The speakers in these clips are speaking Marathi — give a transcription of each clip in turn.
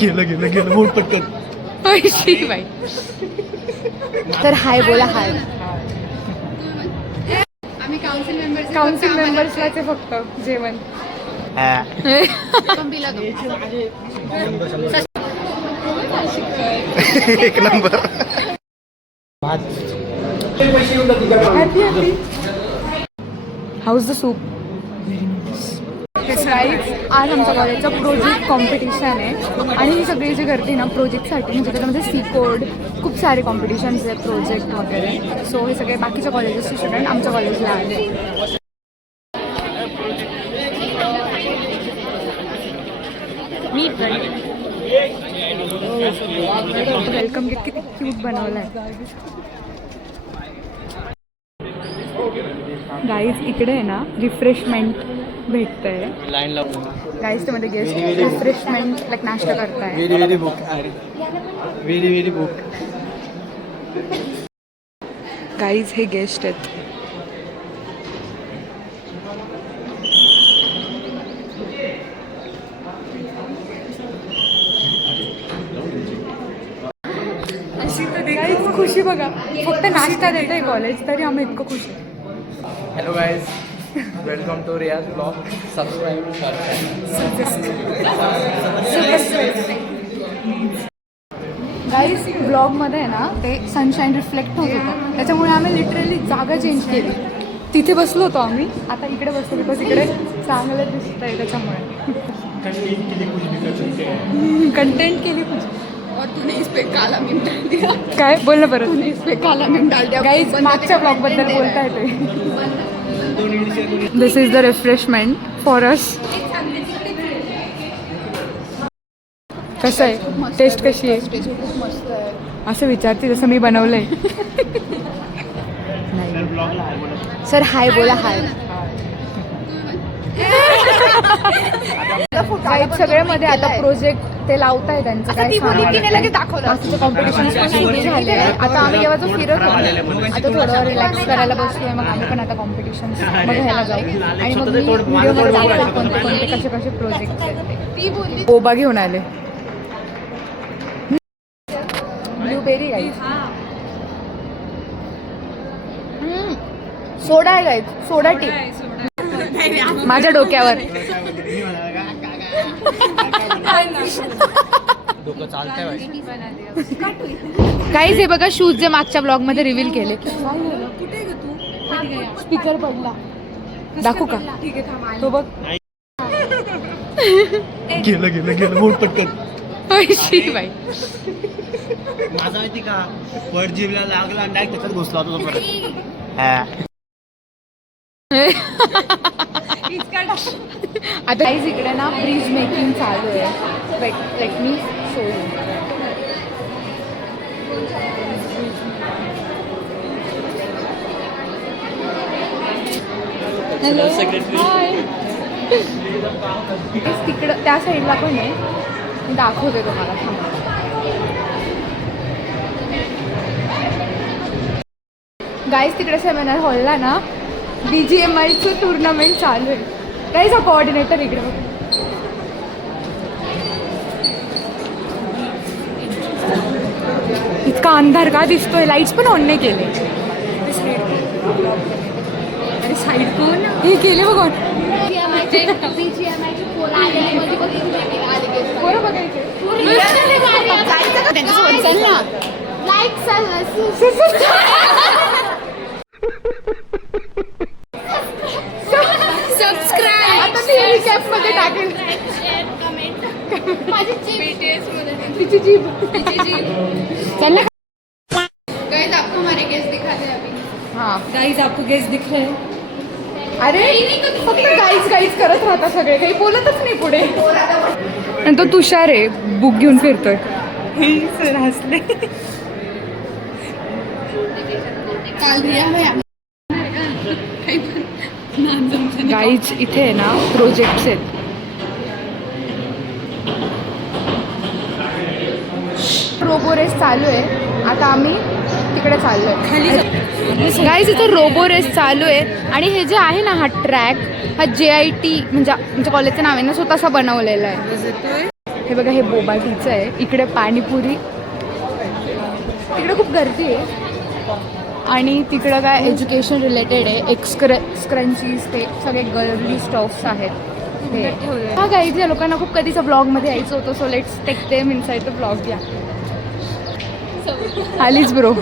गेलं गेलं गेलं बोट पटकन. बाई तर हाय बोला हाय. आम्ही काउन्सिल मेंबर्सला ते फक्त जेवण. एक नंबर. House the soup. आज आमच्या कॉलेजचा प्रोजेक्ट कॉम्पिटिशन आहे आणि ही सगळी जी गर्दी ना प्रोजेक्टसाठी म्हणजे त्याच्यामध्ये सी कोड खूप सारे कॉम्पिटिशन्स आहेत प्रोजेक्ट वगैरे. सो हे सगळे बाकीच्या कॉलेजेसचे स्टुडंट आमच्या कॉलेजला आले. वेलकम गिफ्ट किती क्यूट बनवलं आहे. गाईज इकडे आहे ना रिफ्रेशमेंट भेटतंय. लाईन लावून गाईज ते मध्ये गेस्ट रिफ्रेशमेंट लाईक नाश्ता करताय. Very book very book. Guys हे गेस्ट आहेत. गाईज खुशी बघा फक्त नाश्ता देतोय कॉलेज तरी आम्ही इतकं खुश आहे. हॅलो गाईज, वेलकम टू रियाज ब्लॉग. सबस्क्राईब. गाईज ब्लॉगमध्ये ना ते सनशाईन रिफ्लेक्ट होत होतं त्याच्यामुळे आम्ही लिटरली जागा चेंज केली. तिथे बसलो होतो आम्ही आता इकडे बसलो बिकॉज इकडे चांगलं दिसत आहे त्याच्यामुळे. कंटेंट केली खुश. और तूने इस पे काला मीम डाल दिया. काय बोललं बरं. तूने इस पे काला मीम डाल दिया. गाईज मागच्या ब्लॉगबद्दल बोलता येते. This is the refreshment for us. कसं आहे टेस्ट कशी आहे खूप मस्त आहे. असं विचारते जसं मी बनवलंय. सर हाय बोला हाय. सगळे मध्ये आता प्रोजेक्ट ते लावताय त्यांचं काय दाखवलं कॉम्पिटिशन सुरू झाले. आता आम्ही जेव्हा जो फिरत होतो आता थोडं रिलॅक्स करायला बसलोय. मग आम्ही पण आता कॉम्पिटिशन बघायला जाऊ आणि मग मी व्हिडिओमध्ये दाखवेल कोणते कोणते कसे कसे प्रोजेक्ट आहेत. ती बोलली बोबा घेऊन आले. Blueberry guys. सोडा आहे गाईज. सोडा टी माझ्या डोक्यावर. डोकं चालतंय. काहीच हे बघा शूज जे मागच्या ब्लॉग मध्ये रिव्हील केले. स्पीकर पडला दाखवू का तो बघ. गेलं गेलं गेलं बोट पटकन. बाई माझा माहिती का पट जीवला लागला आणि डायरेक्ट त्याच्यात घुसला होता तो परत. आता काहीच इकडे ना ब्रिज मेकिंग चालू आहे. Let me show you. Hello hi. तिकडं त्या साईडला पण आहे. मी दाखवते तुम्हाला. गाईज तिकडे सेमिनार हॉलला ना BGMIचं टुर्नामेंट चालू आहे. गाईज हा कोऑर्डिनेटर इकडे बघा. इतका अंधार का दिसतोय. लाईट्स पण ऑन नाही केले. अरे साईड कोण हे केले बघ. बरं बघायचे सबस्क्राईब. आता ती रिकॅप मध्ये टाकेल. माझी BTS मध्ये तिची जीभ. चल ना. गाइस आपको हमारे गेस्ट दिखा दे अभी. हाँ गाइज आपको गेस्ट दिख रहे हैं. अरे फक्त गाईज करत राहता सगळे काही बोलतच नाही पुढे. आणि तो तुषार आहे बुक घेऊन फिरतोय. सर हसले. काल दिया है गाईज इथे आहे ना प्रोजेक्ट्स आहेत. रोबो रेस चालू आहे. आता आम्ही तिकडे चाललोय खाली. गाईज इथं रोबो रेस चालू आहे आणि हे जे आहे ना हा ट्रॅक हा JIT म्हणजे कॉलेजचं नाव आहे ना स्वतःचा बनवलेला आहे. हे बघा हे बोबा टीचं आहे. इकडे पाणीपुरी, तिकडे खूप गर्दी आहे आणि तिकडं काय एज्युकेशन रिलेटेड आहे. स्क्रंचीज ते सगळे गर्ली स्टॉफ्स आहेत. हा गाईज या लोकांना खूप कधीचा ब्लॉगमध्ये यायचं होतं. So let's take them inside the blog. या आलीच ब्रो.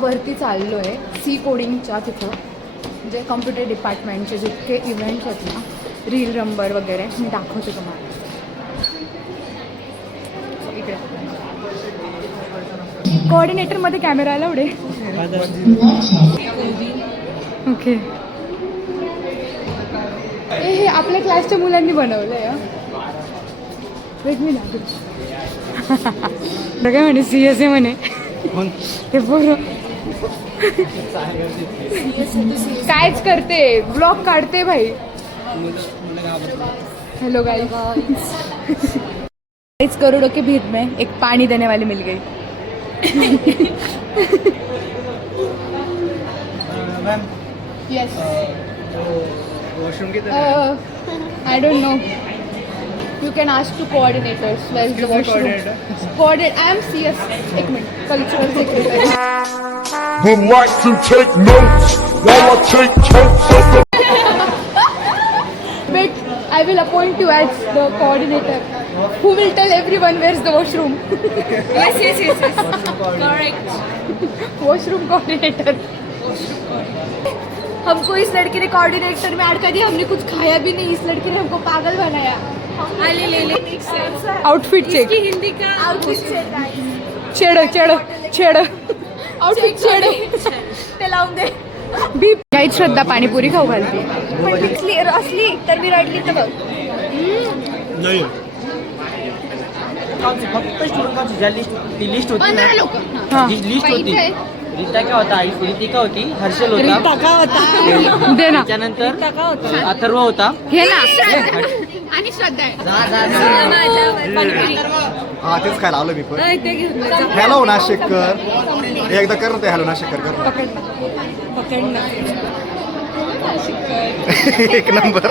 वरती चाललो आहे सी कोडिंगच्या तिथं म्हणजे कम्प्युटर डिपार्टमेंटचे जितके इव्हेंट्स आहेत ना रील रंबर वगैरे मी दाखवते तुम्हाला. इकडे कोऑर्डिनेटरमध्ये कॅमेरा अलाउड आहे. ओके. हे आपल्या क्लासच्या मुलांनी बनवलं आहे. वेट मी लागेल काय म्हणे CS आहे म्हणे ते बरं कायच करते ब्लॉग काढते भाई. हेलो गाइस करोड़ों के भीड़ में एक पानी देने वाली मिल गई. Yes. वॉशरूम की I don't know. You can ask to coordinators. Where is the washroom? Coordinator. I am CS. एक minute. Cultural secretary. Would like to take notes while I take totes of the Wait, I will appoint you as the coordinator. Who will tell everyone where's the washroom? Yes. Correct. Washroom coordinator. हमको इस लड़की ने कोऑर्डिनेटर में ऐड कर दिया. हमने कुछ खाया भी नहीं. इस लड़की ने हमको पागल बनाया. ले. Outfit check. इसकी हिंदी का आउटफिट छेड आउटफिट छेड ते लावून दे. बीप. काहीच श्रद्धा पाणीपुरी खाऊ घालते. असली तर मी रडली तर बघ. नाही फक्त स्टुडंटांची ज्या लिस्ट होती ना 15 लोक. हां जी लिस्ट होती. रीता काय होता रितिका होती, हर्षल होता, दे ना. त्यानंतर अथर्व होता. घे ना. आणि श्रद्धा आहे. हा तेच काय लावलं मी पण. हॅलो नाशिककर एकदा कर ना ते. हॅलो नाशिककर कर एक नंबर.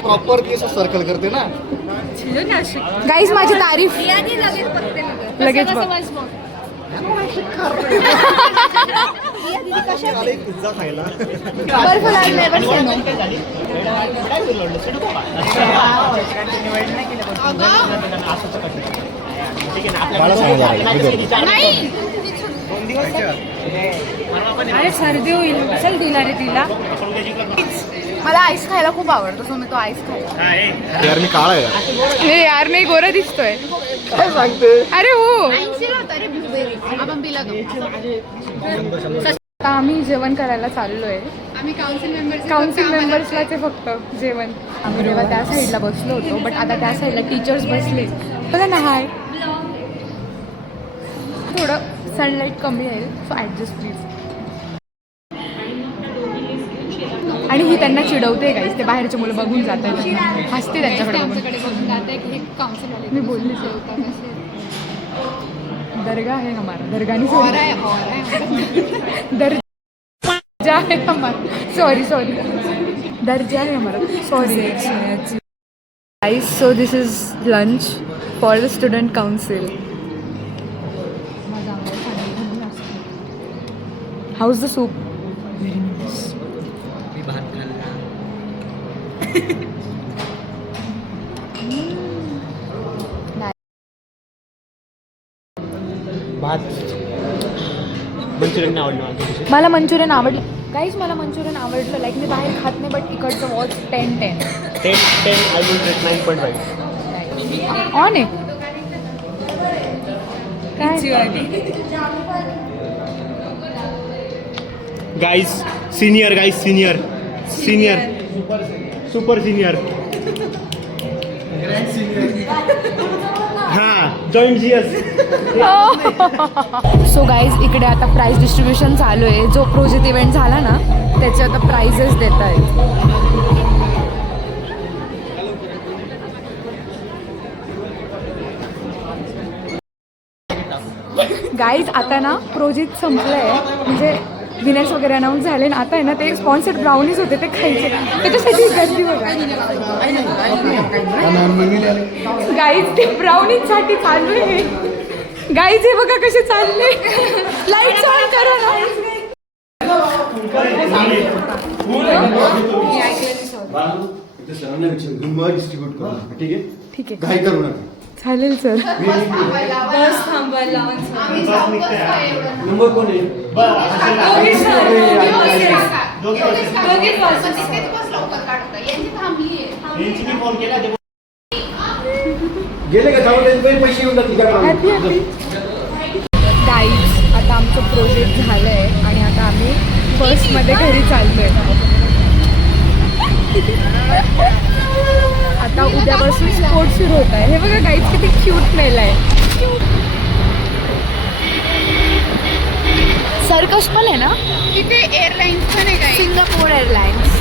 प्रॉपर केस सर्कल करते ना. गाईज माझी तारीफ लगेच बघ. पिझ्झा खायला बर्फ लागलाय बस येणं. मला सांगा अरे सर्दी होईल. चल दिला रे तिला. मला आईस खायला खूप आवडतो. सो मी तो आईस खायला. यार मी काळा आहे. हे यार नाही गोरा दिसतोय. काय सांगते. अरे हो. 80 होता रे ब्लूबेरी. आपण पिला तो. आता आम्ही जेवण करायला चाललोय. आम्ही काउन्सिल मेंबर्सला ते फक्त जेवण. आम्ही तेव्हा त्या साईडला बसलो होतो बट आता त्या साईडला टीचर्स बसले. बघा ना हाय थोडं सनलाईट कमी आहे सो ॲडजस्ट प्लीज. आणि ही त्यांना चिडवते गाईस. ते बाहेरचे मुलं बघून जातात हसते त्यांच्याकडे बघून. बघून जाते हे काउन्सिल वाले. मी बोलली दर्गा है हमारा. दर्गानी दर्जा है हमारा. सॉरी दर्जा है हमारा. Sorry guys. So this is lunch for the student council. How is the soup. भात मंचुरियन आवडलं मला मंचुरियन आवडलं गाईज. मला मंचुरियन आवडलं. लाईक मी बाहेर खात नाही बट इकडचं watch 10 I will rate 9.5. On आहे काय. गाइस सीनियर सुपर सीनियर हाँ जॉईंट जीएस. सो गाईज इकडे आता प्राईज डिस्ट्रीब्युशन चालू आहे. जो प्रोजेक्ट इव्हेंट झाला ना त्याचे आता प्राइजेस देत आहेत. गाईज आता ना प्रोजेक्ट संपलंय म्हणजे विनर्स वगैरे अनाऊन्स झाले ना आता आहे ना ते स्पॉन्सर्ड ब्राउनीज होते ते खायचे त्याच्यासाठी गर्दी बघा गाईज ते ब्राउनीजसाठी चालू आहे गाईज हे बघा कसे चालले लाईट ऑन करा ना डिस्ट्रीब्यूट करू ठीक आहे ठीक आहे घाई करू नका चालेल सर नंबर कोण आहे गेले का जाऊ पैसे येऊन हॅपी हॅपी गाईज आता आमचं प्रोजेक्ट झालं आहे आणि आता आम्ही बसमध्ये घरी चाललो आहे आता उद्यापासून स्पोर्ट सुरू होत आहे हे बघा गाईज किती क्यूट मेल आहे सर्कस पण आहे ना इथे एअरलाईन्स पण आहे काय सिंगापूर एअरलाइन्स